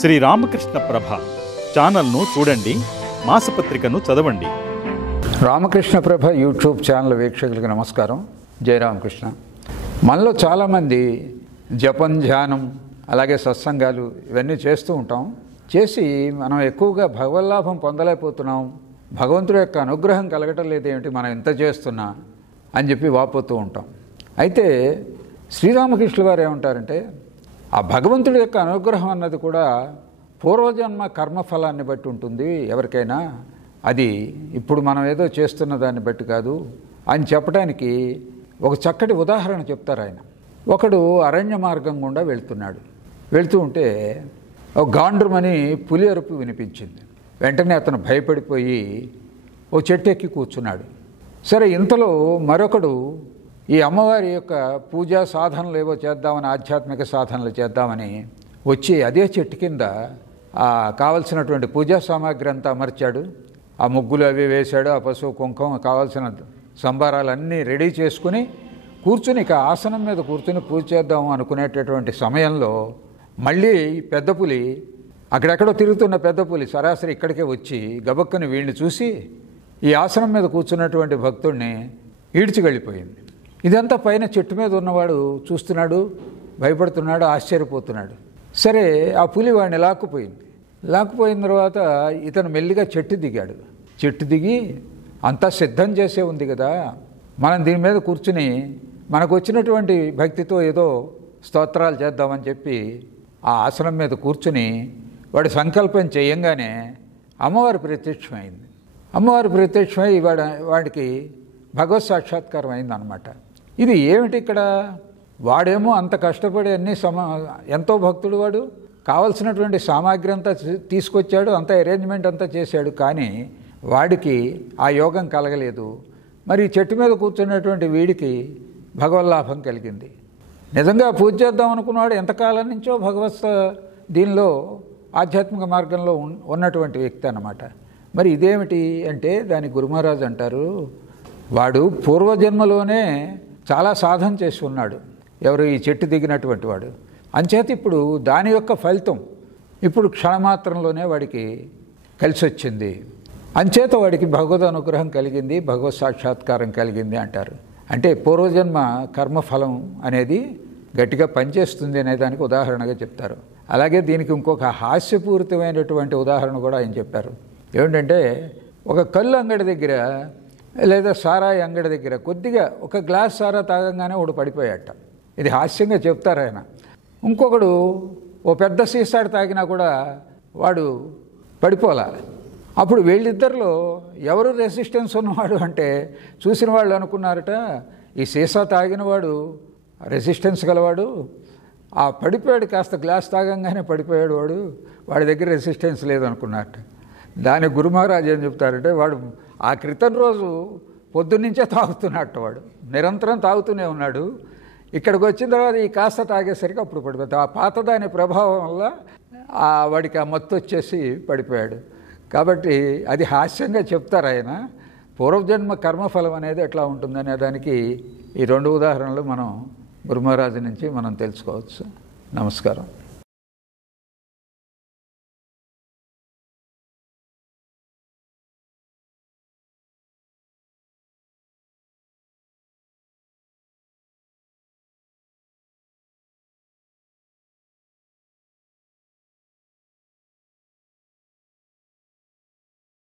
శ్రీ రామకృష్ణ ప్రభ ఛానల్ను చూడండి, మాసపత్రికను చదవండి. రామకృష్ణ ప్రభ యూట్యూబ్ ఛానల్ వీక్షకులకు నమస్కారం. జై రామకృష్ణ. మనలో చాలామంది జపం, ధ్యానం, అలాగే సత్సంగాలు ఇవన్నీ చేస్తూ ఉంటాం. చేసి మనం ఎక్కువగా భగవల్లాభం పొందలేకపోతున్నాం, భగవంతుడి యొక్క అనుగ్రహం కలగటం లేదేమిటి మనం ఇంత చేస్తున్నా అని చెప్పి వాపోతూ ఉంటాం. అయితే శ్రీరామకృష్ణుల వారు ఏమంటారంటే, ఆ భగవంతుడి యొక్క అనుగ్రహం అన్నది కూడా పూర్వజన్మ కర్మఫలాన్ని బట్టి ఉంటుంది ఎవరికైనా, అది ఇప్పుడు మనం ఏదో చేస్తున్న దాన్ని బట్టి కాదు అని చెప్పడానికి ఒక చక్కటి ఉదాహరణ చెప్తారు ఆయన. ఒకడు అరణ్య మార్గం గుండా వెళ్తూ ఉంటే ఒక గాండ్రమని పులి అరుపు వినిపించింది. వెంటనే అతను భయపడిపోయి ఓ చెట్టు ఎక్కి కూర్చున్నాడు. సరే, ఇంతలో మరొకడు ఈ అమ్మవారి యొక్క పూజా సాధనలు ఏవో చేద్దామని, ఆధ్యాత్మిక సాధనలు చేద్దామని వచ్చి అదే చెట్టు కింద కావలసినటువంటి పూజా సామాగ్రి అంతా అమర్చాడు. ఆ ముగ్గులు అవి వేశాడు, ఆ పసుపు కుంకుమ కావాల్సిన సంబారాలన్నీ రెడీ చేసుకుని కూర్చుని ఇక ఆసనం మీద కూర్చుని పూజ చేద్దాం అనుకునేటటువంటి సమయంలో మళ్ళీ పెద్ద పులి, అక్కడెక్కడో తిరుగుతున్న పెద్ద పులి సరాసరి ఇక్కడికే వచ్చి గబక్కని వీళ్ళని చూసి ఈ ఆసనం మీద కూర్చున్నటువంటి భక్తుడిని ఈడ్చి వెళ్ళిపోయింది. ఇదంతా పైన చెట్టు మీద ఉన్నవాడు చూస్తున్నాడు, భయపడుతున్నాడు, ఆశ్చర్యపోతున్నాడు. సరే, ఆ పులి వాడిని లాక్కుపోయిన తర్వాత ఇతను మెల్లిగా చెట్టు దిగాడు. చెట్టు దిగి అంతా సిద్ధం చేసే ఉంది కదా, మనం దీని మీద కూర్చుని మనకు వచ్చినటువంటి భక్తితో ఏదో స్తోత్రాలు చేద్దామని చెప్పి ఆ ఆసనం మీద కూర్చుని వాడి సంకల్పం చేయంగానే అమ్మవారి ప్రత్యక్షమైంది. అమ్మవారి ప్రత్యక్షమై వాడికి భగవత్ సాక్షాత్కారం అయిందనమాట. ఇది ఏమిటి ఇక్కడ, వాడేమో అంత కష్టపడి ఎంతో భక్తుడు, వాడు కావలసినటువంటి సామాగ్రి అంతా తీసుకొచ్చాడు, అంత అరేంజ్మెంట్ అంతా చేశాడు, కానీ వాడికి ఆ యోగం కలగలేదు. మరి చెట్టు మీద కూర్చున్నటువంటి వీడికి భగవల్లాభం కలిగింది. నిజంగా పూజ చేద్దాం అనుకున్నవాడు ఎంతకాలం నుంచో భగవత్ దీనిలో ఆధ్యాత్మిక మార్గంలో ఉన్నటువంటి వ్యక్తి అన్నమాట. మరి ఇదేమిటి అంటే దాని గురుమహారాజు అంటారు, వాడు పూర్వజన్మలోనే చాలా సాధన చేసి ఉన్నాడు, ఎవరు ఈ చెట్టు దిగినటువంటి వాడు. అంచేత ఇప్పుడు దాని యొక్క ఫలితం ఇప్పుడు క్షణమాత్రంలోనే వాడికి కలిసి వచ్చింది. అంచేత వాడికి భగవద్ అనుగ్రహం కలిగింది, భగవత్ సాక్షాత్కారం కలిగింది అంటారు. అంటే పూర్వజన్మ కర్మఫలం అనేది గట్టిగా పనిచేస్తుంది అనే దానికి ఉదాహరణగా చెప్తారు. అలాగే దీనికి ఇంకొక హాస్యపూరితమైనటువంటి ఉదాహరణ కూడా ఆయన చెప్పారు. ఏమిటంటే, ఒక కళ్ళు అంగడి దగ్గర లేదా సారాయి అంగడి దగ్గర కొద్దిగా ఒక గ్లాస్ సారా తాగంగానే ఒకడు పడిపోయాట. ఇది హాస్యంగా చెప్తారు ఆయన. ఇంకొకడు ఓ పెద్ద సీసాడు తాగినా కూడా వాడు పడిపోలా. అప్పుడు వీళ్ళిద్దరిలో ఎవరు రెసిస్టెన్స్ ఉన్నవాడు అంటే చూసిన వాళ్ళు అనుకున్నారట, ఈ సీసా తాగినవాడు రెసిస్టెన్స్ గలవాడు, ఆ పడిపోయాడు, కాస్త గ్లాస్ తాగంగానే పడిపోయాడు వాడి దగ్గర రెసిస్టెన్స్ లేదనుకున్నారట. దాని గురుమహారాజు ఏం చెప్తారంటే, వాడు ఆ క్రితం రోజు పొద్దున్నుంచే తాగుతున్నట్టు, వాడు నిరంతరం తాగుతూనే ఉన్నాడు. ఇక్కడికి వచ్చిన తర్వాత ఈ కాస్త తాగేసరికి అప్పుడు పడిపోతాడు. ఆ పాతదాని ప్రభావం వల్ల వాడికి ఆ మత్తు వచ్చేసి పడిపోయాడు. కాబట్టి అది హాస్యంగా చెప్తారు ఆయన. పూర్వజన్మ కర్మఫలం అనేది ఎట్లా ఉంటుందనే దానికి ఈ రెండు ఉదాహరణలు మనం గురుమహారాజు నుంచి మనం తెలుసుకోవచ్చు. నమస్కారం.